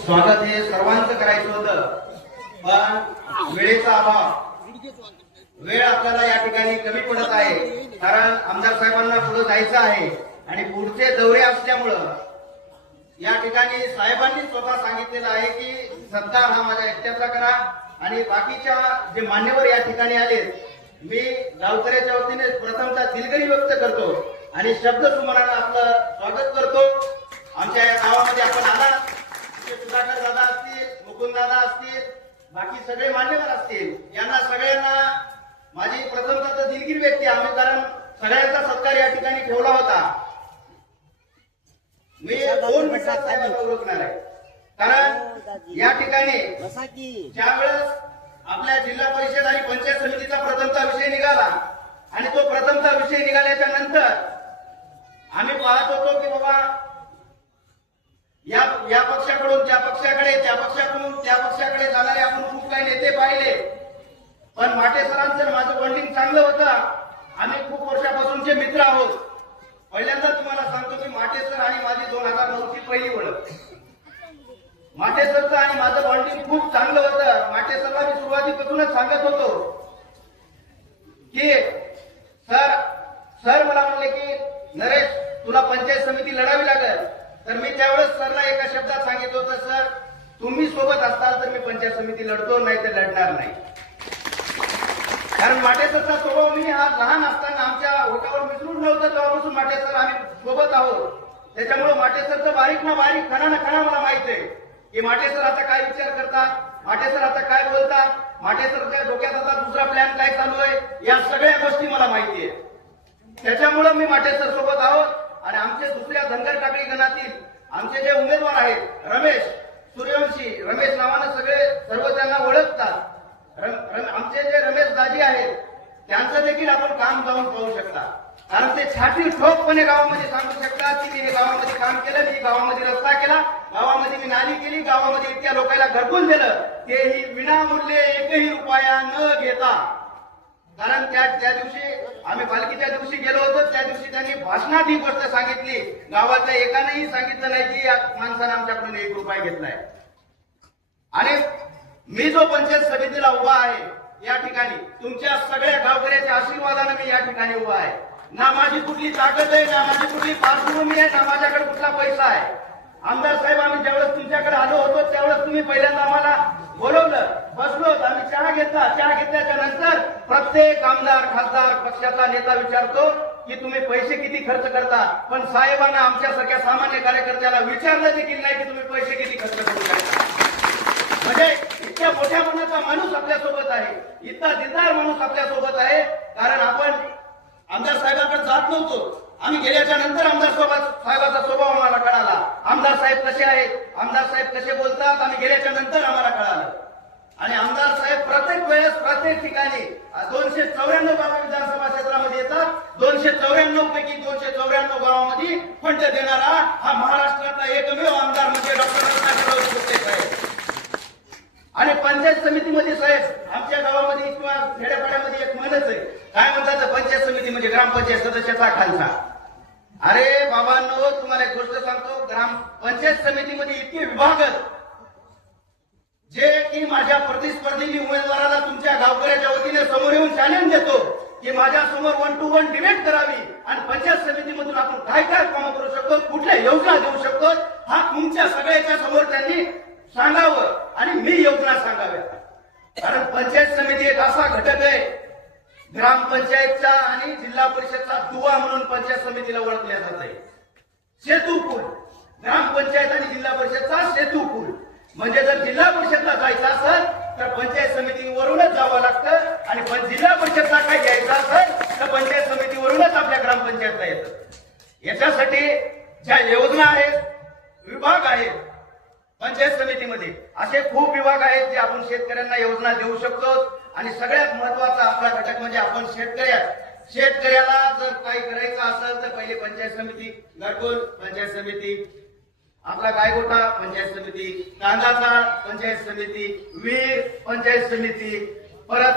स्वागत हे सर्वांचं करायचं होतं, पण वेळेचा अभाव, वेळ आपल्याला या ठिकाणी कमी पडत आहे. कारण आमदार साहेबांना पुढे जायचं आहे आणि पुढचे दौरे असल्यामुळं या ठिकाणी साहेबांनी स्वतः सांगितलेलं आहे की सत्कार हा माझ्या एकट्याचा करा आणि बाकीच्या जे मान्यवर या ठिकाणी आले, मी गावकऱ्याच्या वतीने प्रथमतः दिलगिरी व्यक्त करतो आणि शब्द सुमनानं आपलं स्वागत करतो. आमच्या या गावामध्ये आपण आला, सुधाकर दादा असतील, मुकुंद दादा असतील, बाकी सगळे मान्यवर असतील, यांना सगळ्यांना माझी प्रथमतः तर दिलगिरी व्यक्ती आम्ही, कारण सगळ्यांचा सत्कार या ठिकाणी ठेवला होता. मी 2 मिनिटात साहेबांना ओळखणार आहे, कारण या ठिकाणी ज्यावेळेस आपल्या जिल्हा परिषद आणि पंचायत समितीचा प्रथमतः विषय निघाला आणि तो प्रथमतः विषय निघाल्याच्या नंतर आम्ही पाहत होतो की बाबा या पक्षाकडून त्या पक्षाकडे, त्या पक्षाकडून त्या पक्षाकडे जाणारे आपण खूप काही नेते पाहिले, पण माटे सरांचं माझं बॉन्डिंग चांगलं होतं. आम्ही खूप वर्षापासूनचे मित्र आहोत. पहिल्यांदा तुम्हाला सांगतो की माटे सर आणि माझी 2009 ची पहिली ओळख. माटे सरचं आणि माझं बॉन्डिंग खूप चांगलं होतं. माटे सरला मी सुरुवातीपासूनच सांगत होतो की सर मला म्हणले की नरेश तुला पंचायत समिती लढावी लागेल. तर मी त्यावेळेस सरला एका शब्दात सांगितलं होतं, सर तुम्ही सोबत असताल तर मी पंचायत समिती लढतो, नाही तर लढणार नाही. कारण माटेसरचा स्वभाव मी हा लहान असताना आमच्या ओटावर मिसळून नव्हतं, तेव्हापासून माटेसर आम्ही सोबत आहोत. त्याच्यामुळे माटेसरचं बारीक ना बारीक, खणा ना खणा मला माहित आहे की माटेसर आता काय विचार करतात, माटेसर आता काय बोलतात, माटेसरच्या डोक्यात आता दुसरा प्लॅन काय चालू आहे, या सगळ्या गोष्टी मला माहिती आहे. त्याच्यामुळे मी माटेसर सोबत आहोत. आणि आमचे दुसऱ्या धनगर टाकळी गणातील आमचे जे उमेदवार आहेत, रमेश सूर्यवंशी, रमेश नावानं सर्व त्यांना ओळखतात. आमचे जे रमेश दाजी आहेत त्यांचं देखील आपण काम जाऊन पाहू शकता, कारण ते छाती ठोकपणे गावामध्ये सांगू शकतात की मी गावामध्ये काम केलं, मी गावामध्ये रस्ता केला, गावामध्ये मी नाली केली, गावामध्ये इतक्या लोकांना घरकुल दिलं, तेही विनामूल्य एकही रुपया न घेता. कारण त्या दिवशी आम्ही पालखीच्या दिवशी गेलो होतो, त्या दिवशी त्यांनी भाषणात ही गोष्ट सांगितली, गावातल्या एकानेही सांगितलं नाही की या माणसाने आमच्याकडून 1 रुपया घेतलाय. आणि मी जो पंचायत समितीला उभा आहे या ठिकाणी तुमच्या सगळ्या गावकऱ्याच्या आशीर्वादाने मी या ठिकाणी उभा आहे. ना माझी कुठली ताकद आहे, ना माझी कुठली पार्श्वभूमी आहे, ना माझ्याकडे कुठला पैसा आहे. आमदार साहेब आम्ही ज्यावेळेस तुमच्याकडे आलो होतो त्यावेळेस तुम्ही पहिल्यांदा आम्हाला बोलवलं, बसलो, आम्ही चहा घेतला. चहा घेतल्याच्या नंतर प्रत्येक आमदार खासदार पक्षाचा नेता विचारतो की तुम्ही पैसे किती खर्च करता, पण साहेबांना आमच्यासारख्या सामान्य कार्यकर्त्याला विचारलं देखील नाही की तुम्ही पैसे किती खर्च करू शकता. म्हणजे इतक्या मोठ्या मनाचा माणूस आपल्यासोबत आहे, इतका दिलदार माणूस आपल्यासोबत आहे. कारण आपण आमदार साहेबांकडे जात नव्हतो, आम्ही गेल्याच्या नंतर आमदार साहेबाचा स्वभाव आम्हाला कळाला. आमदार साहेब कसे आहेत, आमदार साहेब कसे बोलतात, आम्ही गेल्याच्या नंतर आम्हाला कळालं. आणि आमदार साहेब प्रत्येक वेळेस प्रत्येक ठिकाणी 294 गाव विधानसभा क्षेत्रामध्ये येतात. 294 पैकी 294 गावामध्ये फंड देणारा हा महाराष्ट्रातला एकमेव आमदार म्हणजे डॉक्टर रत्नाकरराव सुप्ते साहेब. आणि पंचायत समितीमध्ये साहेब आमच्या गावामध्ये किंवा खेड्यापाड्यामध्ये एक म्हणच आहे, काय म्हणतात, पंचायत समिती म्हणजे ग्रामपंचायत सदस्याचा खालसा. अरे बाबांनो, तुम्हाला एक गोष्ट सांगतो, पंचायत समितीमध्ये इतके विभाग जे की माझ्या प्रतिस्पर्धी मी उमेदवाराला तुमच्या गावकऱ्याच्या वतीने समोर येऊन चॅलेंज देतो की माझ्या समोर 1 to 1 डिबेट करावी आणि पंचायत समितीमधून आपण काय काय काम करू शकतो, कुठल्या योजना देऊ शकतो, हा तुमच्या सगळ्याच्या समोर त्यांनी सांगावं आणि मी योजना सांगाव्या. कारण पंचायत समिती एक असा घटक आहे, ग्रामपंचायतचा आणि जिल्हा परिषदचा दुवा म्हणून पंचायत समितीला ओळखल्या जात आहे. सेतूपूल, ग्रामपंचायत आणि जिल्हा परिषदचा सेतूपूल. म्हणजे जर जिल्हा परिषदला जायचं असेल तर पंचायत समितीवरूनच जावं लागतं आणि जिल्हा परिषदला काय घ्यायचं असेल तर पंचायत समितीवरूनच आपल्या ग्रामपंचायतला येतं. याच्यासाठी ज्या योजना आहेत, विभाग आहेत पंचायत समितीमध्ये, असे खूप विभाग आहेत जे आपण शेतकऱ्यांना योजना देऊ शकतो. आणि सगळ्यात महत्वाचा आपला घटक म्हणजे आपण शेतकऱ्याला जर काही करायचं असेल तर पहिले पंचायत समिती, घरकुल पंचायत समिती, आपला गायगोठा पंचायत समिती, कांदाचा पंचायत समिती, विहीर पंचायत समिती, परत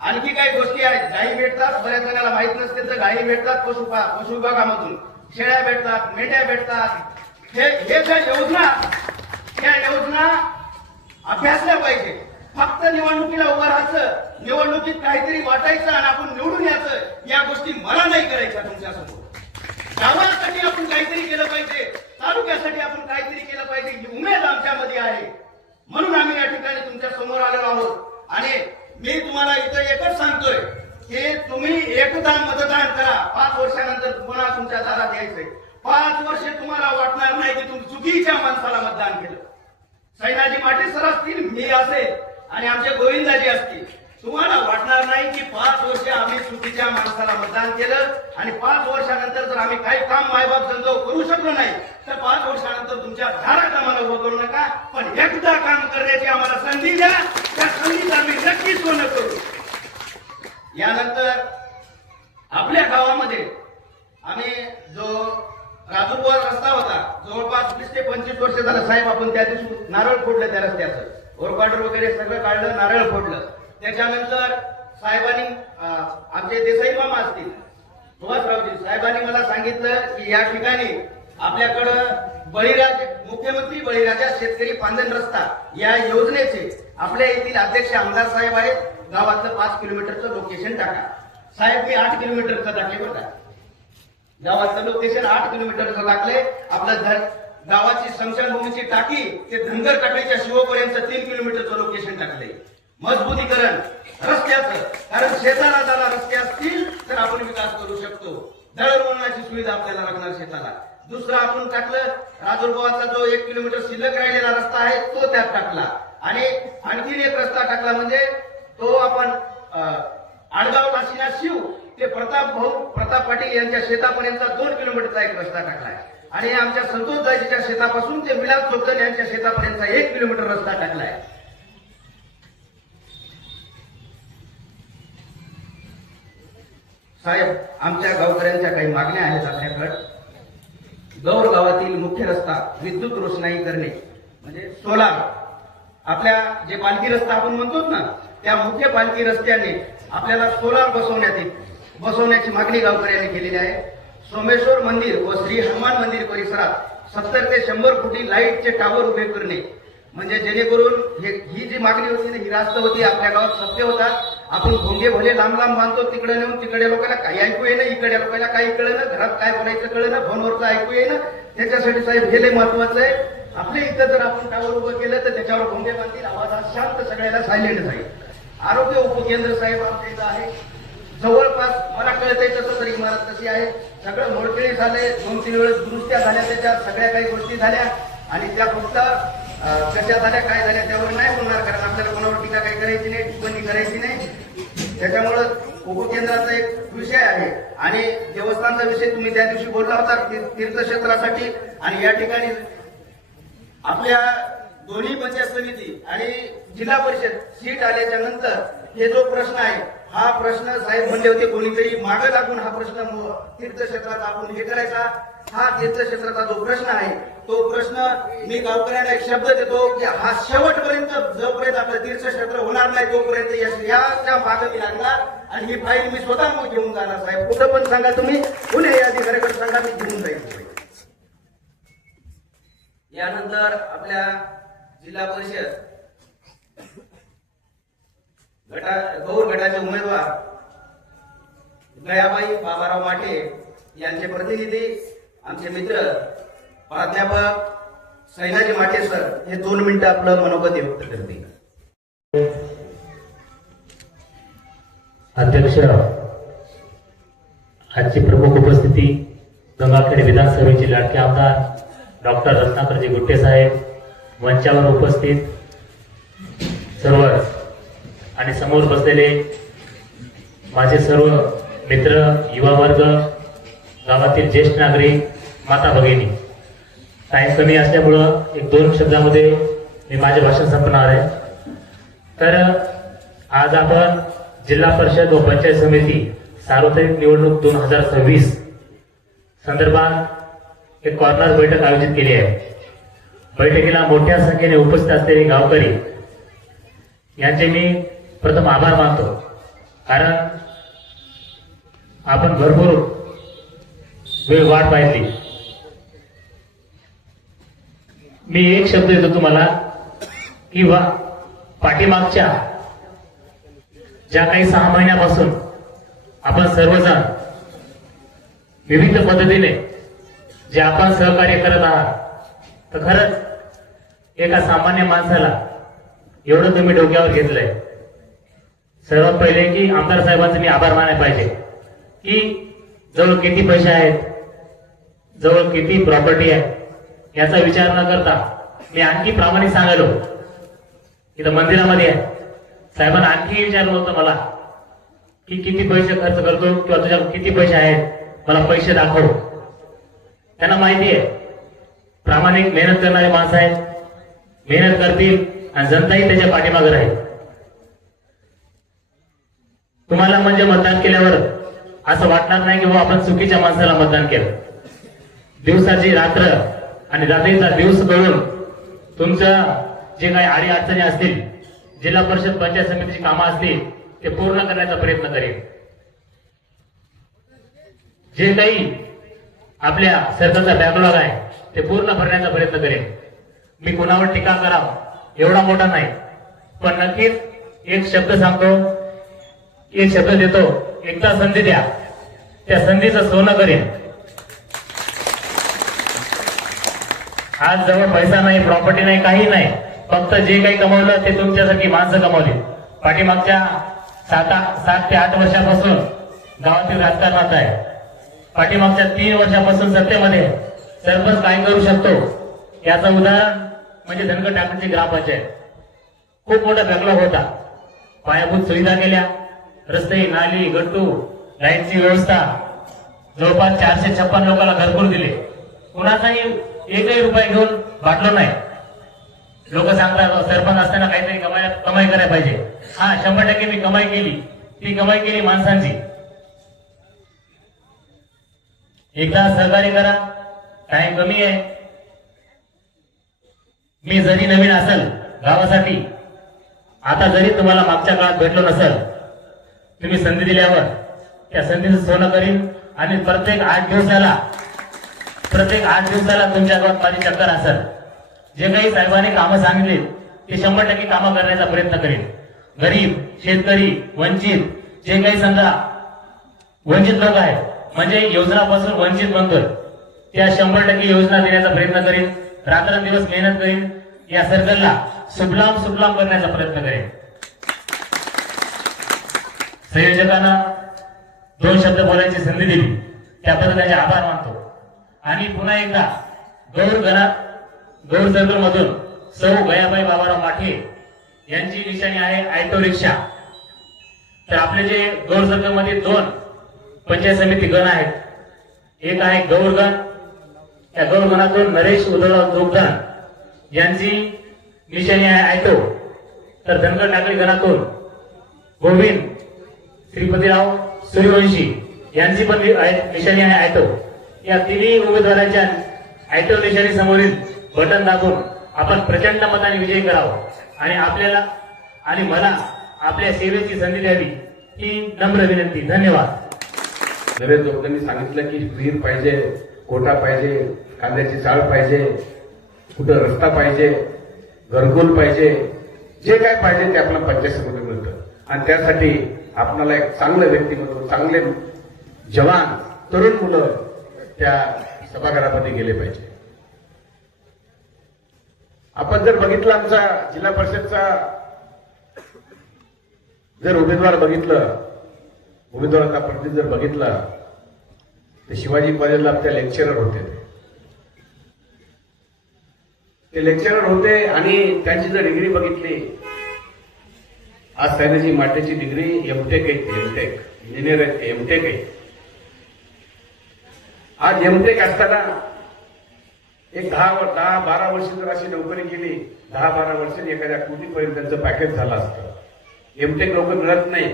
आणखी काही गोष्टी आहेत. गायी भेटतात, बऱ्याच जणांना माहित नसते तर गायी भेटतात पशु विभागामधून, शेळ्या भेटतात, मेंढ्या भेटतात. हे ज्या योजना, या योजना अभ्यासल्या पाहिजे. फक्त निवडणुकीला उभं राहायचं, निवडणुकीत काहीतरी वाटायचं आणि आपण निवडून यायचं, या गोष्टी मला नाही करायच्या तुमच्यासमोर. गावासाठी आपण काहीतरी केलं पाहिजे, तालुक्यासाठी आपण काहीतरी केलं पाहिजे ही उमेद आमच्यामध्ये आहे. म्हणून आम्ही या ठिकाणी तुमच्या समोर आलेलो आहोत. आणि मी तुम्हाला इथं एकच सांगतोय की तुम्ही एकदा मतदान करा. 5 वर्षानंतर पुन्हा तुमच्या दारात यायचंय. 5 वर्ष तुम्हाला वाटणार नाही की तुम्ही चुकीच्या माणसाला मतदान केलं. सैनाजी माटे सर असतील, मी असेल आणि आमचे गोविंदाजी असतील, तुम्हाला वाटणार नाही की 5 वर्ष आम्ही चुकीच्या माणसाला मतदान केलं आणि 5 वर्षानंतर जर आम्ही काही काम मायबाप जनतो करू शकलो नाही तर 5 वर्षानंतर तुमच्या दारात आम्हाला उभं करू नका. पण एकदा काम करण्याची आम्हाला संधी द्या, त्या संधीचा आम्ही नक्कीच सोनं करू. यानंतर आपल्या गावामध्ये आम्ही जो राजूरबुवा रस्ता होता, जवळपास 20 ते 25 वर्ष झालं साहेब, आपण त्या दिवशी नारळ फोडलं त्या रस्त्याचं, ओरपाटर वगैरे सगळं काढलं, नारळ फोडलं. त्याच्यानंतर साहेबांनी आमचे देसाई मामा असतील, सुभाषरावजी साहेबांनी मला सांगितलं की या ठिकाणी आपल्याकडं बळीराज, मुख्यमंत्री बळीराजा शेतकरी पांधन रस्ता या योजनेचे आपल्या येथील अध्यक्ष आमदार साहेब आहेत. गावातलं 5 किलोमीटरचं लोकेशन टाका. साहेब मी 8 किलोमीटरचं टाकले बघा. गावाचं लोकेशन 8 किलोमीटरचं टाकले. आपलं गावाची स्मशानभूमीची टाकी ते धनगर टाकीच्या शिवपर्यंत 3 किलोमीटरचं लोकेशन टाकले. मजबूतीकरण रस्त्याचं, कारण शेताला जाणार रस्ते असतील तर आपण विकास करू शकतो. दळणवळणाची सुविधा आपल्याला लागणार शेताला. दुसरं आपण टाकलं राजूरबुवाचा जो 1 किलोमीटर शिल्लक राहिलेला रस्ता आहे तो त्यात टाकला. आणि आणखीन एक रस्ता टाकला म्हणजे तो आपण आडगाव काशीना शिव ते प्रताप पाटील यांच्या शेतापर्यंतचा 2 किलोमीटरचा एक रस्ता टाकलाय. आणि आमच्या संतोषदाजीच्या शेतापासून ते विलास चोपटन यांच्या शेतापर्यंतचा 1 किलोमीटर रस्ता टाकलाय. साहेब आमच्या गावकऱ्यांच्या काही मागण्या आहेत आपल्याकडे. गौर गावातील मुख्य रस्ता विद्युत रोषणाई करणे म्हणजे सोलार. आपल्या जे पालखी रस्ता आपण म्हणतो ना त्या मुख्य पालखी रस्त्याने आपल्याला सोलार बसवण्याची मागणी गावकऱ्यांनी केलेली आहे. सोमेश्वर मंदिर व श्री हनुमान मंदिर परिसरात 70 ते 100 फुटी लाईटचे टावर उभे करणे म्हणजे जेणेकरून ही जी मागणी होती ना ही रास्त होती. आपल्या गावात सत्य होतात. आपण भोंगे भोले लांब लांब बांधतो, तिकडे नेऊन तिकडे लोकांना काही ऐकू येणं, इकडे लोकांना काही कळणं, घरात काय बोलायचं कळणं, फोनवरचं ऐकू येणं. त्याच्यासाठी साहेब हे लय महत्वाचं आहे. आपल्या इथं जर आपण टावर उभं केलं तर त्याच्यावर भोंगे बांधतील, आवाज हा शांत सगळ्याला सायलेंट जाईल. आरोग्य उपकेंद्र साहेब आमच्या इथं आहे जवळपास, मला कळतंय तसं तरी इमारत कशी आहे. सगळं मोडकळी झाले, 2-3 वेळेस दुरुस्त्या झाल्या, त्याच्यात सगळ्या काही गोष्टी झाल्या आणि त्या फक्त कशा झाल्या काय झाल्या त्यावर नाही बोलणार, कारण आपल्याला कोणावर टीका काही करायची नाही, टिप्पणी करायची नाही. त्याच्यामुळं उपकेंद्राचा एक विषय आहे. आणि देवस्थानचा विषय तुम्ही त्या दिवशी बोलला होता तीर्थक्षेत्रासाठी. आणि या ठिकाणी आपल्या दोन्ही पंचायत समिती आणि जिल्हा परिषद सीट आल्याच्या नंतर हे जो प्रश्न आहे हा प्रश्न साहेब म्हणले होते कोणीतरी मागे लागून हा प्रश्न तीर्थक्षेत्राचा आपण हे करायचा. हा तीर्थक्षेत्राचा जो प्रश्न आहे तो प्रश्न मी गावकऱ्यांना एक शब्द देतो की हा शेवटपर्यंत जोपर्यंत आपलं तीर्थक्षेत्र होणार नाही तोपर्यंत याच्या मागे मी लागणार आणि ही फाईल मी स्वतः घेऊन जाणार. साहेब कुठं पण सांगा तुम्ही, पुणे या अधिकाऱ्याकडे सांगा, मी घेऊन जाईल. यानंतर आपल्या जिल्हा परिषद गौर गटाचे उमेदवार गयाबाई बाबाराव माटे यांचे प्रतिनिधी आमचे मित्र प्राध्यापक सैनाजी माटे सर हे 2 मिनिटं आपलं मनोगत व्यक्त करतील. अध्यक्ष, आजची प्रमुख उपस्थिती गंगाखेड विधानसभेचे लाडके आमदार डॉक्टर रत्नाकरजी गुट्टे साहेब, मंचावर उपस्थित सर्व आणि समोर बसलेले माझे सर्व मित्र, युवा वर्ग, गावातील ज्येष्ठ नागरिक, माता भगिनी. टाइम कमी असल्यामुळं 1-2 शब्दामध्ये मी माझे भाषण संपणार आहे. तर आज आपण जिल्हा परिषद व पंचायत समिती सार्वत्रिक निवडणूक 2026 संदर्भात एक कॉर्नर बैठक आयोजित केली आहे. बैठकीला मोठ्या संख्येने उपस्थित असलेले गावकरी यांचे मी प्रथम आभार मानतो, कारण आपण भरपूर वेळ वाट पाहिली. मी एक शब्द देतो तुम्हाला किंवा पाठीमागच्या ज्या काही 6 महिन्यापासून आपण सर्वजण विविध पद्धतीने जे आपण सहकार्य करत आहात, तर खरंच एका सामान्य माणसाला एवढं तुम्ही डोक्यावर घेतलंय. सर्वात पहिले की आमदार साहेबांचे मी आभार मानायला पाहिजे की जवळ किती पैसे आहेत, जवळ किती प्रॉपर्टी आहे याचा विचार न करता मी आणखी प्रामाणिक सांगायलो. इथं मंदिरामध्ये आहे, साहेबांना आणखी विचारलं होतं मला की किती पैसे खर्च करतो किंवा तुझ्याकडे किती पैसे आहेत, मला पैसे दाखव. त्यांना माहिती आहे प्रामाणिक मेहनत करणारे माणसं आहेत, मेहनत करतील आणि जनताही त्याच्या पाठीमागे राहील. तुम्हाला म्हणजे मतदान केल्यावर असं वाटणार नाही की बाबा आपण चुकीच्या माणसाला मतदान केलं. दिवसाची रात्र आणि रात्रीचा दिवस करून तुमचं जे काही अडी अडचणी असतील, जिल्हा परिषद पंचायत समितीची कामं असतील, ते पूर्ण करण्याचा प्रयत्न करेन. जे काही आपल्या सरकारचा बॅकलॉग आहे ते पूर्ण भरण्याचा प्रयत्न करेन. मी कुणावर टीका करावं एवढा मोठा नाही, पण नक्कीच एक शब्द सांगतो, एक शब्द देतो, एकदा संधी द्या, त्या संधीचं सोनं करेन. आज जवळ पैसा नाही, प्रॉपर्टी नाही, काही नाही, फक्त जे काही कमवलं ते तुमच्यासाठी माणसं कमवली. पाठीमागच्या 7 ते 8 वर्षापासून गावातील राजकारणात आहे. पाठीमागच्या 3 वर्षापासून सत्तेमध्ये सरपंच काय करू शकतो याचं उदाहरण म्हणजे धनगर ठाकरेंची ग्रामपंचायत. खूप मोठा बॅकलॉग होता, पायाभूत सुविधा केल्या, रस्ते, नाली, गट्टू, लाईटची व्यवस्था, जवळपास 456 लोकांना घरकुल दिले. कुणाचाही एकही रुपया घेऊन वाटलो नाही. लोक सांगतात सरपंच असताना काहीतरी कमाई करायला पाहिजे. हा, 100% मी कमाई केली, ती कमाई केली माणसांची. एकदा सहकार्य करा, टाइम कमी आहे. मी जरी नवीन असेल गावासाठी, आता जरी तुम्हाला मागच्या काळात भेटलो नसेल, तुम्ही संधी दिल्यावर त्या संधीचं सोनं करीन आणि प्रत्येक 8 दिवसाला तुमच्या गावात माझी चक्कर असेल. जे काही साहेबांनी कामं सांगितली ते 100% कामं करण्याचा प्रयत्न करेन. गरीब, शेतकरी, वंचित, जे काही समजा वंचित लोक आहेत, म्हणजे योजनापासून वंचित म्हणतोय, त्या 100% योजना देण्याचा प्रयत्न करेन. रात्रंदिवस मेहनत करेन. या सर्कलला सुफलाम करण्याचा प्रयत्न करेन. संयोजकांना 2 शब्द बोलायची संधी दिली त्याबद्दल त्यांचे आभार मानतो. आणि पुन्हा एकदा गौर सर्कल मधून सौ गयाबाई बाबाराव माठे यांची निशाणी आहे ऑटो रिक्षा. तर आपले जे गौर सर्कल मध्ये 2 पंचायत समिती गण आहेत. एक आहे गौर गण, त्या गौर गणातून नरेश उद्धवराव जोगदान यांची निशाणी आहे ऑटो. तर धनगर ठाकरे गणातून गोविंद श्रीपतीराव सूर्यवंशी यांची पण निशाणी आहे ऑटो. या तिन्ही उमेदवारांच्या ऑटो निशाणी समोरील बटन दाबून आपण प्रचंड मताने विजयी करावं आणि आपल्याला आणि मला आपल्या सेवेची संधी द्यावी ही नम्र विनंती. धन्यवाद. नरेश जोगदांनी सांगितलं की विहीर पाहिजे, कोटा पाहिजे, कांद्याची चाळ पाहिजे, कुठं रस्ता पाहिजे, घरकुल पाहिजे, जे काय पाहिजे ते आपल्याला पंचायत समिती मिळतं. आणि त्यासाठी आपल्याला एक चांगलं व्यक्तिमत्व, चांगले जवान, तरुण मुलं त्या सभागृहामध्ये गेले पाहिजे. आपण जर बघितलं आमचा जिल्हा परिषदचा जर उमेदवार बघितलं, उमेदवाराचा प्रतिनिधी जर बघितला, तर शिवाजी कॉलेजला आमच्या लेक्चरर होते. ते लेक्चरर होते आणि त्यांची जर डिग्री बघितली, आज सैन्याची माटेची डिग्री एमटेक आहे, एमटेक इंजिनियर आहे, एमटेक आहे. आज एमटेक असताना एक 10-12 वर्ष जर अशी नोकरी केली, 10-12 वर्षांनी एखाद्या कोटीपर्यंत त्यांचं पॅकेज झालं असतं. एमटेक लोक मिळत नाही,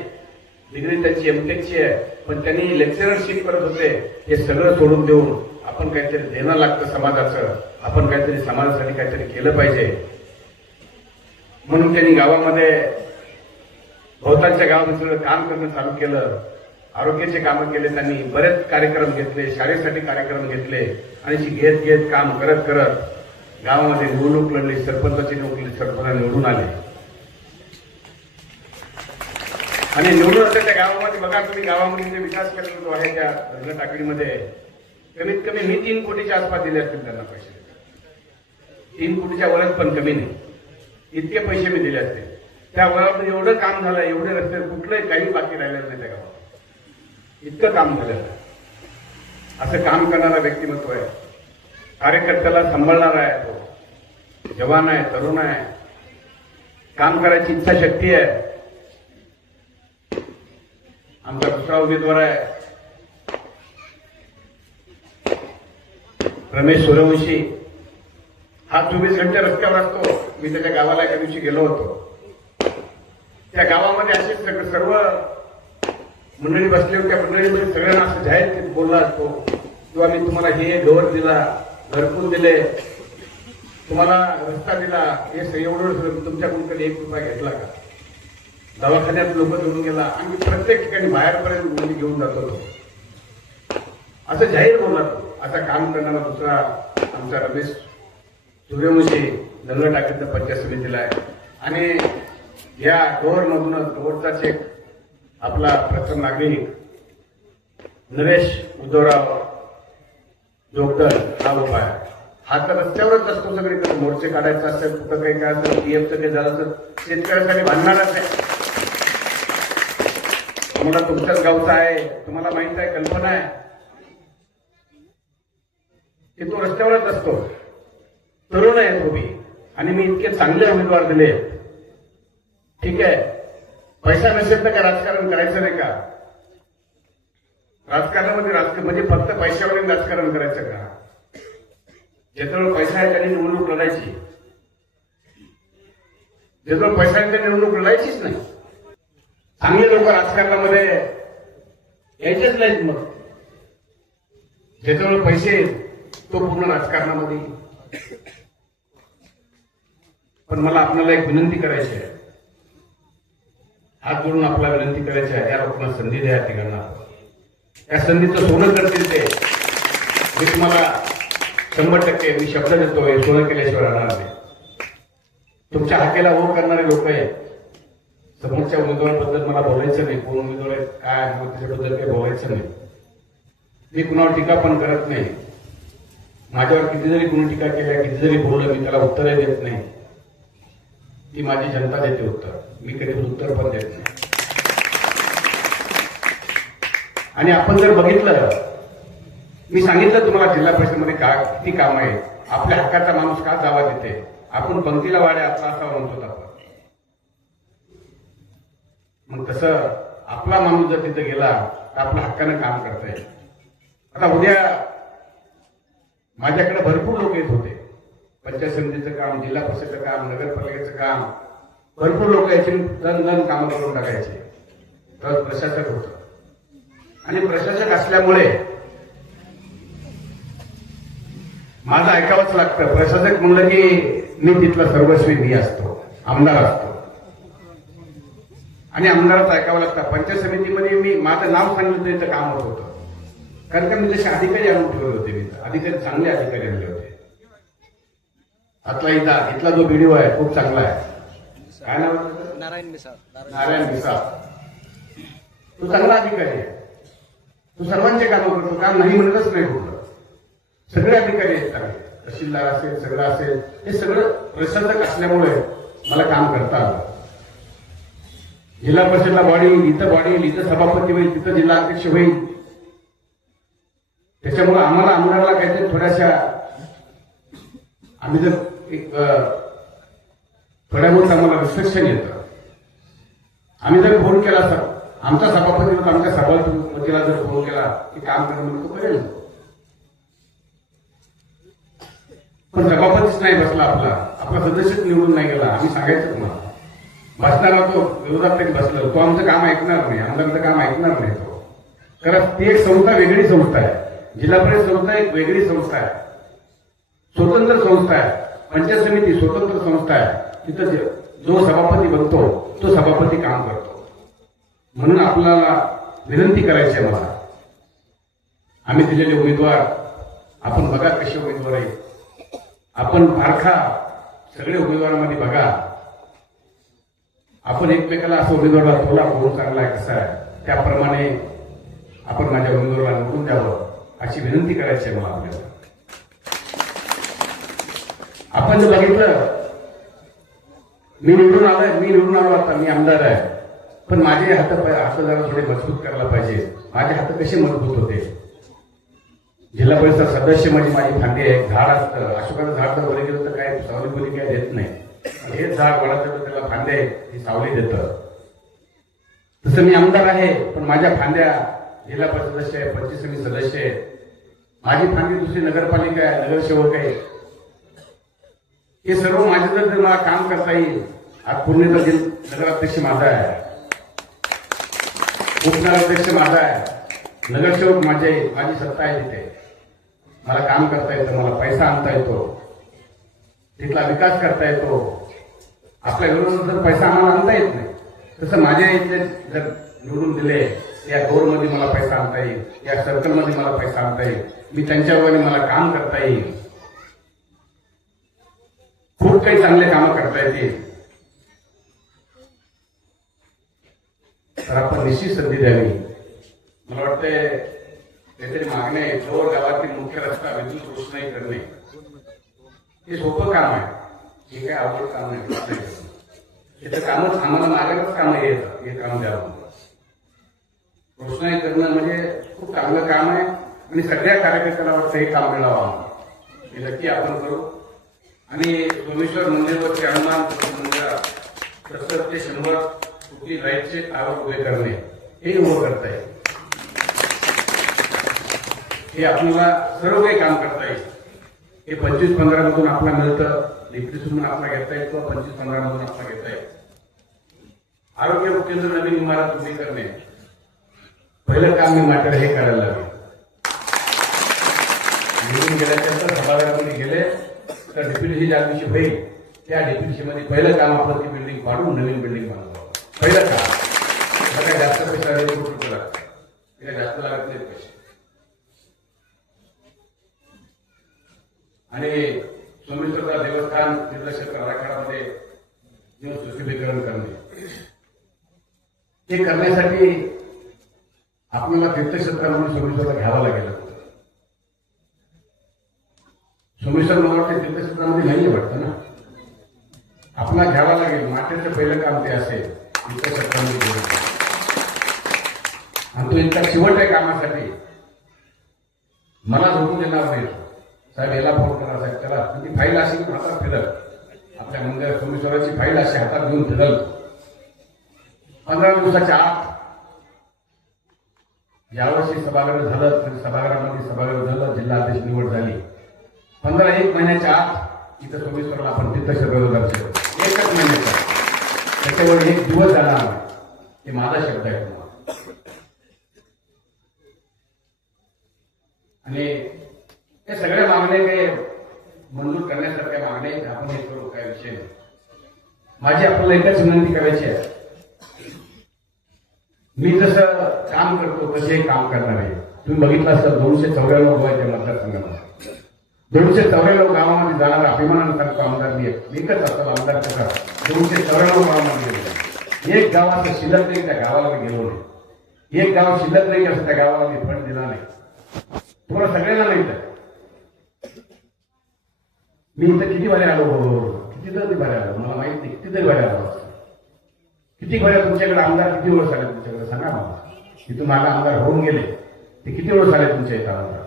डिग्री त्यांची एमटेकची आहे, पण त्यांनी लेक्चररशिप करत होते. हे सगळं सोडून देऊन आपण काहीतरी देणं लागतं समाजाचं, आपण काहीतरी समाजासाठी काहीतरी केलं पाहिजे म्हणून त्यांनी गावामध्ये बहुतांच्या गावामध्ये काम करणं चालू केलं. आरोग्याचे कामं केले, त्यांनी बरेच कार्यक्रम घेतले, शाळेसाठी कार्यक्रम घेतले आणि घेत काम करत गावामध्ये निवडणूक लढली, सरपंचाची निवडणूक सरपंच निवडून आले आणि निवडून असते त्या गावामध्ये. बघा तुम्ही गावामध्ये जे विकास केलेला जो आहे त्या धरण टाकडीमध्ये कमीत कमी मी 3 कोटीच्या आसपास दिले असतील त्यांना पैसे. 3 कोटीच्या वरच पण कमी नाही, इतके पैसे मी दिले असते. त्या वरामध्ये एवढं काम झालं, एवढे रस्ते कुठलंही काही बाकी राहिलेलं नाही त्या गावात, इतकं काम झालेलं आहे. असं काम करणारा व्यक्तिमत्व आहे, कार्यकर्त्याला सांभाळणारा आहे, तो जवान आहे, तरुण आहे, काम करायची इच्छाशक्ती आहे. आमचा दुसरा उमेदवार आहे रमेश सूर्यवंशी. हा 24 घंटे रस्त्यावर असतो. मी त्याच्या गावाला एका दिवशी गेलो होतो. त्या गावामध्ये असे सर्व मंडळी बसली होती. त्या मंडळीमध्ये सगळ्यांना असं जाहीर बोलला असतो किंवा मी तुम्हाला हे घर दिला, घरकुल दिले, तुम्हाला रस्ता दिला, हे एवढं तुमच्याकडून कधी 1 रुपया घेतला का? दवाखान्यात लोक जोडून गेला आणि प्रत्येक ठिकाणी बाहेरपर्यंत मुली घेऊन जात होतो, असं जाहीर बोलला. आता काम करणारा दुसरा आमचा रमेश सूर्यवंशी दंगल टाकीचं पंचायत समितीला आहे. आणि या डोअरमधूनच डोअरचा चेक आपला प्रथम नागरिक नरेश उद्धवराव जोगदर हा उभा आहे. हा तर रस्त्यावरच असतो सगळीकडे. मोर्चे काढायचं असेल, कुठं काही काय असेल, पीएफचं काही झालं तर शेतकऱ्यासाठी भांडणारच आहे. तुम्हाला तुमच्याच गावचा आहे, तुम्हाला माहित आहे, कल्पना आहे की तो रस्त्यावरच असतो. तरुण आहे तो बी. आणि मी इतके चांगले उमेदवार दिले. ठीक आहे, पैसा नसेल तर काय राजकारण करायचं नाही का? राजकारणामध्ये म्हणजे फक्त पैशावर राजकारण करायचं का? ज्याच्यावर पैसा आहे त्यांनी निवडणूक लढायची, ज्याच्यावर पैसा आहे त्यांनी निवडणूक लढायचीच नाही. चांगले लोक राजकारणामध्ये यायचेच नाहीत. मग ज्याच्यावर पैसे तो पूर्ण राजकारणामध्ये. पण मला आपल्याला एक विनंती करायची आहे, हात जोडून आपल्याला विनंती करायची आहे, या लोकांना संधी द्या. तिघांना या संधीचं सोनं करतील ते. मी तुम्हाला 100% मी शब्द देतो, हे सोनं केल्याशिवाय राहणार नाही. तुमच्या हाकेला हो करणारे लोक आहेत. समोरच्या उमेदवाराबद्दल मला बोलायचं नाही, कोण उमेदवार आहे काय त्याच्याबद्दल काही बोलायचं नाही. मी कुणावर टीका पण करत नाही. माझ्यावर किती जरी कोणी टीका केल्या, किती जरी बोललं, मी त्याला उत्तरही देत नाही. ती माझी जनता देते उत्तर, मी कधी उत्तर पण देत नाही. आणि आपण जर बघितलं, मी सांगितलं तुम्हाला जिल्हा परिषदेमध्ये किती काम आहे. आपल्या हक्काचा माणूस का जावा देते? आपण पंक्तीला वाड्या आपला असावा म्हणतो आपण. मग तसं आपला माणूस जर तिथे गेला तर आपल्या हक्कानं काम करता येईल. आता उद्या माझ्याकडे भरपूर लोक येत होते. पंचायत समितीचं काम, जिल्हा परिषदेचं काम, नगरपालिकेचं काम, भरपूर लोक याची दन कामं करून टाकायचे. तर प्रशासक होतं. आणि प्रशासक असल्यामुळे माझं ऐकावंच लागतं. प्रशासक म्हणलं की मी तिथला सर्वस्वी मी असतो, आमदार असतो. आणि आमदाराचं ऐकावं लागतं. पंचायत समितीमध्ये मी माझं नाव सांगितलं तर इथं काम होत होतं. कारण का मी तसे अधिकारी आणून ठेवले होते. मी अधिकारी चांगले अधिकारी आणले होते. इथला जो व्हिडिओ आहे खूप चांगला आहे. काय नाव आहे? नारायण मिसाळ. तो चांगला अधिकारी आहे. तो सर्वांचे काम करतो. काम नाही म्हणतच नाही कुठं. सगळे अधिकारी आहेत चांगले. तहसीलदार असेल, सगळं असेल, हे सगळं प्रशासक असल्यामुळे मला काम करता आलं. जिल्हा परिषदला बॉडी होईल, इथं बॉडी होईल, इथं सभापती होईल, तिथं जिल्हा अध्यक्ष होईल. त्याच्यामुळे आम्हाला आमदाराला काहीतरी थोड्याशा आम्ही जर थोड्या बहुत आम्हाला रिस्ट्रिक्शन येतं. आम्ही जर फोन केला सर, आमचा सभापती होता, आमच्या सभापतीला जर फोन केला की काम करणं म्हणून तो करेल. पण सभापतीच नाही बसला, आपला सदस्यच निवडून नाही गेला. आम्ही सांगायचं तुम्हाला, बसणारा तो विरोधात तरी बसला, तो आमचं काम ऐकणार नाही, आमदाराचं काम ऐकणार नाही तो. कारण ती एक संस्था वेगळी संस्था आहे. जिल्हा परिषद संस्था एक वेगळी संस्था आहे, स्वतंत्र संस्था आहे. पंचायत समिती स्वतंत्र संस्था आहे. तिथं जो सभापती बनतो तो सभापती काम करतो. म्हणून आपल्याला विनंती करायची आहे मला, आम्ही दिलेले उमेदवार आपण बघा कसे उमेदवार आहेत. आपण पारखा सगळे उमेदवारांमध्ये बघा, आपण एकमेकाला असं उमेदवाराला थोडा कोण चांगला आहे कसा आहे त्याप्रमाणे आपण माझ्या उमेदवाराला निवडून द्यावं अशी विनंती करायची आहे मला आपल्याला. आपण जर बघितलं, मी निवडून आलो आता मी आमदार आहे, पण माझे हात जरा थोडे मजबूत करायला पाहिजे. माझे हात कसे मजबूत होते? जिल्हा परिषद सदस्य म्हणजे माझी फांदी आहे, झाड असतं, अशोकाचं झाड जर वर गेलं तर काय सावली बोली काय देत नाही. हेच झाड वळाचं तर त्याला फांद्या आहे ती सावली देतं. तसं मी आमदार आहे, पण माझ्या फांद्या जिल्हा परिषद सदस्य आहे, पंचायत समिती सदस्य आहे, माझी फांदी दुसरी नगरपालिका आहे, नगरसेवक आहे. हे सर्व माझे जर मला काम करता येईल. आज पुणेचा नगराध्यक्ष माझा आहे, उपनगराध्यक्ष माझा आहे, नगरसेवक माझी सत्ता आहे. तिथे मला काम करता येतं, मला पैसा आणता येतो, तिथला विकास करता येतो. आपल्या विरोधात जर पैसा आम्हाला आणता येत नाही, तसं माझ्या इथले जर निवडून दिले, या गौरमध्ये मला पैसा आणता येईल, या सर्कलमध्ये मला पैसा आणता येईल, मी त्यांच्यावर मला काम करता येईल, खूप काही चांगले कामं करता येतील. तर आपण निश्चित संधी द्यावी. मला वाटतंय काहीतरी मागणे, जोर गावातील मुख्य रस्ता विद्युत रोषणाई करणे हे सोपं काम आहे, हे काही अवघड काम नाही. त्याचं कामच आम्हाला मागायलाच काम येतं, हे काम द्यावं. रोषणाई करणं म्हणजे खूप चांगलं काम आहे आणि सगळ्या कार्यकर्त्यांना वाटतं हे काम मिळावं. हे नक्की आपण करू. आणि सोमेश्वर मंदिरवरचे हनुमान मंदिरात 70 ते 100 कुठली लाईटचे टावर उभे करणे हे उभं करता येईल. हे आपल्याला सर्व काही काम करता येईल. हे 25-15 मधून आपल्याला मिळतं, डिप्रेशनमधून आपल्याला घेता येईल किंवा 25-15 मधून आपल्याला घेता येईल. आरोग्य केंद्र नवीन इमारत उभी करणे, पहिलं काम मी मात्र हे करायला लागेल. निवडून गेल्यानंतर सभागृहामध्ये गेले तर डिप्युटी ज्या दिवशी होईल त्या डिप्युटी मध्ये पहिलं काम आपण ती बिल्डिंग काढून नवीन बिल्डिंग बांधतो. पहिलं काम काय जास्त पैसा लागतात, जास्त लागत नाही पैसे. आणि सोमेश्वरचा देवस्थान तीर्थक्षेत्र आराखड्यामध्ये सुशोभीकरण करणे, हे करण्यासाठी आपल्याला तीर्थक्षेत्रामध्ये सोमेश्वरला घ्यावं लागेल. सोमेश्वर मला वाटतं तीर्थक्षेत्रामध्ये नाहीये वाटतं ना, आपल्याला घ्यावं लागेल. मातेचं पहिलं काम ते असेल तीर्थक्षेत्रामध्ये गेलं, आणि तो इतका चिवट आहे कामासाठी मला झोपून देणार नाही. साहेब याला फोन करा, साहेब त्याला ती फाईल अशी हातात फिरल, आपल्या मंदिर सोमेश्वराची फाईल अशी हातात घेऊन फिरल. 15 दिवसाच्या आत यावर्षी सभागृह झालं, सभागृहामध्ये सभागृह झालं, जिल्हा अध्यक्ष निवड झाली. 15-1 महिन्याच्या आत इथं सोमेश्वरला आपण तीर्थक्षेत्र दर्शन, एकच महिन्याचा, त्याच्यावर 1 दिवस झाला. हे माझा शब्द आहे तुम्हाला. आणि हे सगळ्या मागण्या काही मंजूर करण्यासारख्या मागण्या आहेत. आपण हे करू, काय विषय नाही. माझी आपल्याला एकच विनंती करायची आहे, मी जसं काम करतो तसे काम करणार आहे. तुम्ही बघितलं असतं 294 गाव आहे त्या मतदारसंघामध्ये, 294 गावामध्ये जाणारा अभिमानानं सांगतो आमदार मी एकच असतो. आमदार कसा 294 गावामध्ये गेलो, एक गावाचं शिल्लक नाही त्या गावाला मी गेलो नाही, एक गाव शिल्लक नाही असं त्या गावाला मी फंड दिला नाही. तुम्हाला सगळ्यांना माहित आहे मी इथं किती बारे आलो, किती तरी बारे आलो, मला माहित नाही किती तरी बारे आलो. किती बऱ्या तुमच्याकडे आमदार किती वेळ झाले तुमच्याकडे सांगा मला. तिथून माझा आमदार होऊन गेले ते किती वेळ झाले तुमच्या इथं आमदार.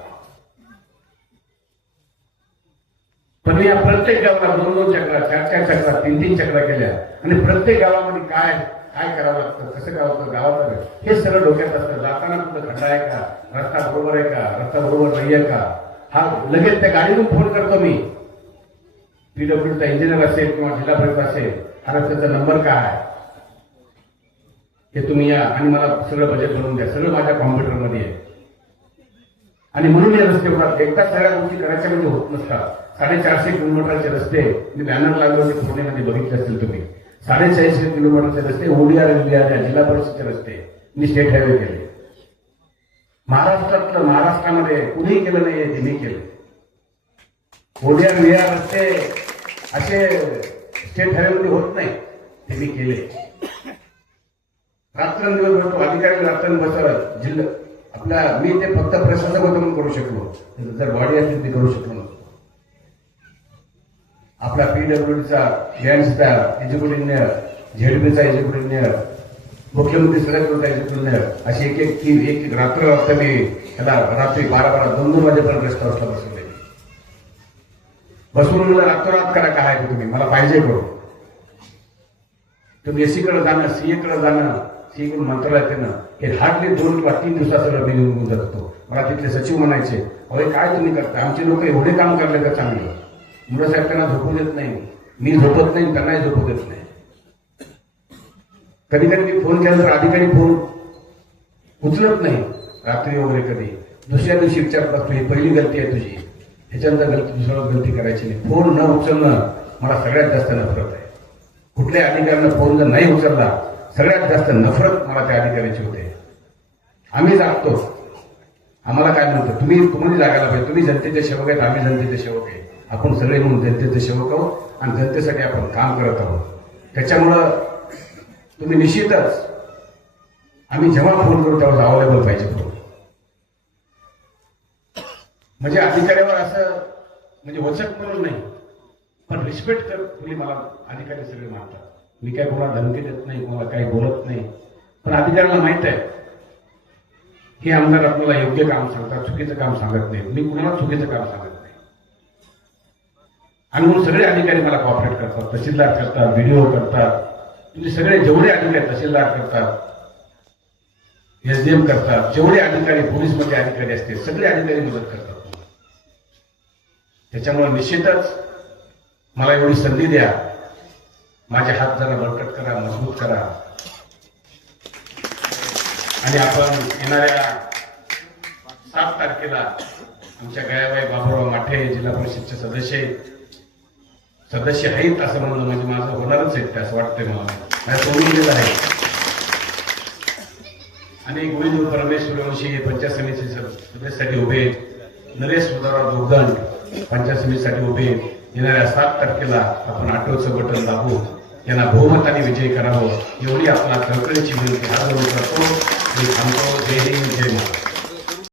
पण या प्रत्येक गावाला 2-2 चक्रा, 4-4 चक्रा, 3-3 चक्रा केल्या. आणि प्रत्येक गावामध्ये काय काय करावं लागतं, कसं गावाचं गावाचं हे सगळं डोक्यात असतं. जाताना कुठं खड्डा आहे का, रस्ता बरोबर आहे का, रस्ता बरोबर नाहीये का, हा लगेच त्या गाडीतून फोन करतो मी. पीडब्ल्यूडीचा इंजिनियर असेल किंवा जिल्हा परिषद असेल, हा रस्त्याचा नंबर काय आहे हे तुम्ही या आणि मला सगळं बजेट बनवून द्या. सगळं माझ्या कॉम्प्युटरमध्ये आहे. आणि म्हणून हे रस्ते होतात. एकदाच सगळ्या गोष्टी करायच्या म्हणजे होत नसतात. 450 किलोमीटरचे रस्ते मी बॅनर लागले होते पुण्यामध्ये, बघितले असतील तुम्ही. 450 किलोमीटरचे रस्ते ओडीआर जिल्हा परिषदचे रस्ते मी स्टेट हायवे केले. महाराष्ट्रामध्ये कुणीही केलं नाही, त्यांनी केलं. ओडिया विहार रस्ते असे स्टेट हायवेमध्ये होत नाही, ते मी केले. रात्रंदिवस बसतो अधिकारी, रात्रंदिवस जिल्हा आपला मी ते फक्त प्रशासक होतो म्हणून करू शकलो, जर बॉडी असतील ते करू शकलो नसतो. आपला पीडब्ल्यूडीचा गॅन्सचा एक्झिक्युटिव्ह, झेडबीचा एक्झिक्युटिव्ह, मुख्यमंत्री सडक एक्झिक्युटिव्ह, अशी एक रात्र मी त्याला रात्री 12-12, 2-2 वाजेपर्यंत रेस्ट हाऊसला बसवले. बसवून मला रात्रोरात करा, काय आहे तुम्ही मला पाहिजे करू. तुम्ही एसीकडे जाणं, सीएकडे जाणं, सीकडून मंत्रालयात येणं, हे हार्डली 2 किंवा 3 दिवसाचं मी निघून जात होतो. मला तिथले सचिव म्हणायचे, अरे काय तुम्ही करता, आमचे लोक एवढे काम करले तर चांगलं. मुलं साहेब त्यांना झोपू देत नाही, मी झोपत नाही, त्यांनाही झोपू देत नाही. कधी कधी मी फोन केला तर अधिकारी फोन उचलत नाही रात्री वगैरे. कधी दुसऱ्या दिवशी विचारत असतो, ही पहिली गलती आहे तुझी, ह्याच्यानंतर दुसऱ्या गलती करायची नाही. फोन न उचलणं मला सगळ्यात जास्त नफरत आहे. कुठल्या अधिकाऱ्यांना फोन जर नाही उचलला, सगळ्यात जास्त नफरत मला त्या अधिकाऱ्याची होते. आम्ही जागतो, आम्हाला काय म्हणतो, तुम्ही जागायला पाहिजे. तुम्ही जनतेचे सेवक आहेत, आम्ही जनतेचे सेवक आहे. आपण सगळे म्हणून जनतेचे सेवक आहोत आणि जनतेसाठी आपण काम करत आहोत. त्याच्यामुळं तुम्ही निश्चितच, आम्ही जेव्हा फोन करू तेव्हा अवेलेबल पाहिजे फोन. म्हणजे अधिकाऱ्यावर असं म्हणजे वचक म्हणून नाही, पण रिस्पेक्ट कर तुम्ही. मला अधिकारी सगळे मानतात. मी काय कोणाला धमकी देत नाही, कोणाला काही बोलत नाही. पण अधिकाऱ्याला माहित आहे हे आमदार आपल्याला योग्य काम सांगतात, चुकीचं काम सांगत नाही. मी कुणाला चुकीचं काम सांगत नाही. आणि म्हणून सगळे अधिकारी मला कॉपरेट करतात. तहसीलदार करतात, बीडीओ करतात, तुम्ही सगळे जेवढे अधिकारी, तहसीलदार करतात, एसडीएम करतात, जेवढे अधिकारी पोलीसमध्ये अधिकारी असते सगळे अधिकारी मदत करतात. त्याच्यामुळे निश्चितच मला एवढी संधी द्या, माझे हात जरा बळकट करा, मजबूत करा आणि आपण येणाऱ्या 7 तारखेला आमच्या गयाबाई बाबूराव माठे जिल्हा परिषदचे सदस्य आहेत असं म्हणलं म्हणजे माझं होणारच आहे असं वाटतंय मला. सोडून आहे. आणि गोविंद परमेश सूर्यवंशी पंचायत समिती सदस्यासाठी उभे, नरेश सुधाराव दोगदंड पंचायत समितीसाठी उभे. येणाऱ्या 7 तारखेला आपण आठवचं बटन दाबू, यांना बहुमताने विजय करावं एवढी आपला कळकळीची विनंती हात जोडून करतो. मी थांबतो. जय हिंद, जय महाराष्ट्र.